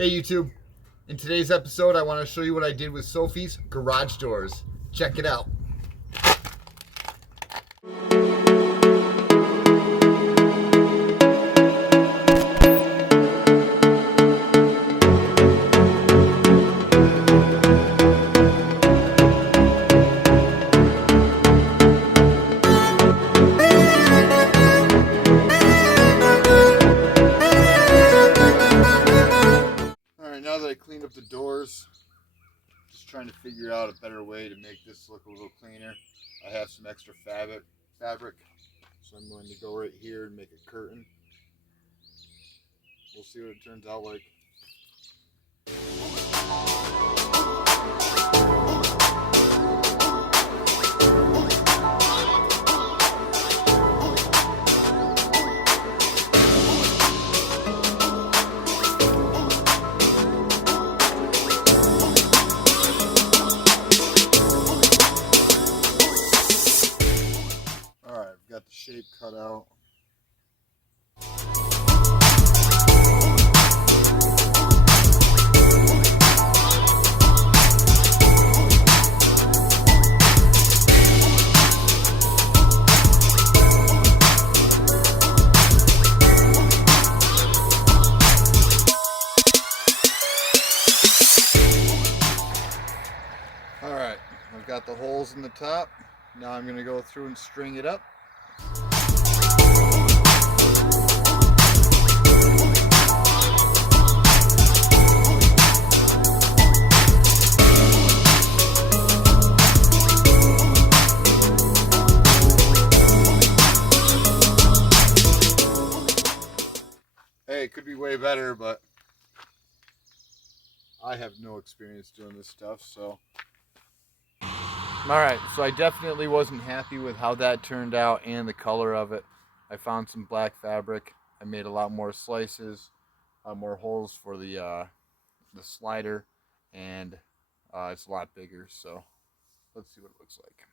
Hey YouTube, in today's episode I want to show you what I did with Sophie's garage doors. Check it out. Now that I cleaned up the doors, just trying to figure out a better way to make this look a little cleaner. I have some extra fabric, so I'm going to go right here and make a curtain. We'll see what it turns out like. Got the shape cut out. All right, I've got the holes in the top. Now I'm going to go through and string it up. Hey, it could be way better, but I have no experience doing this stuff, so. Alright, so I definitely wasn't happy with how that turned out and the color of it. I found some black fabric. I made a lot more slices, more holes for the slider, and it's a lot bigger, so let's see what it looks like.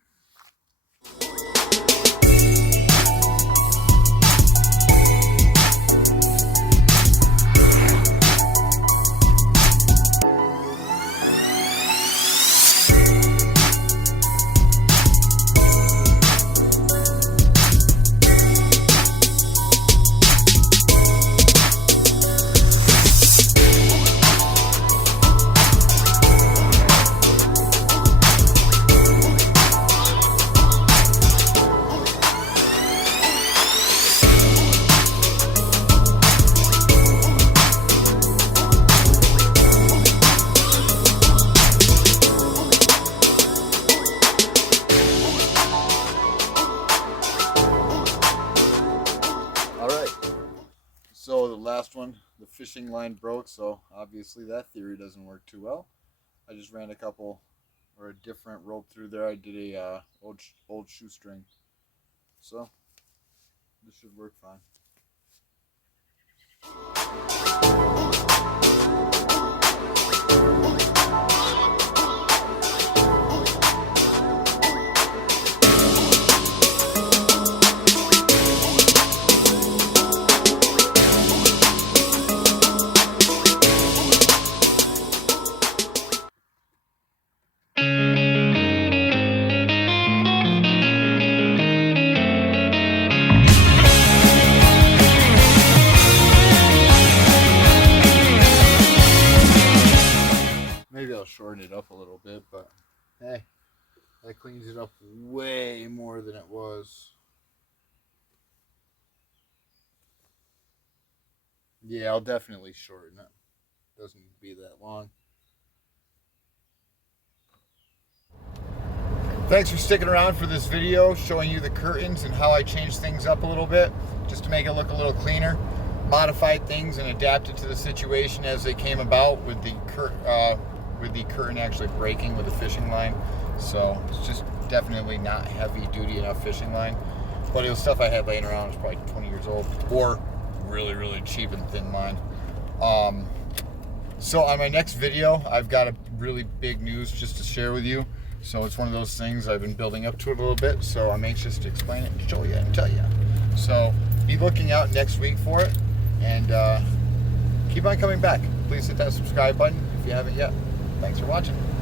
So the last one, the fishing line broke, so obviously that theory doesn't work too well. I just ran a different rope through there. I did a old shoestring, so this should work fine. Maybe I'll shorten it up a little bit, but hey, that cleans it up way more than it was. Yeah, I'll definitely shorten it. Doesn't need to be that long. Thanks for sticking around for this video showing you the curtains and how I changed things up a little bit just to make it look a little cleaner. Modified things and adapted to the situation as they came about with the curtain actually breaking with the fishing line. So it's just definitely not heavy duty enough fishing line, but it was stuff I had laying around. It was probably 20 years old or really cheap and thin line. So on my next video I've got a really big news just to share with you. So it's one of those things I've been building up to it a little bit, so I'm anxious to explain it and show you and tell you. So be looking out next week for it, and keep on coming back. Please hit that subscribe button if you haven't yet. Thanks for watching.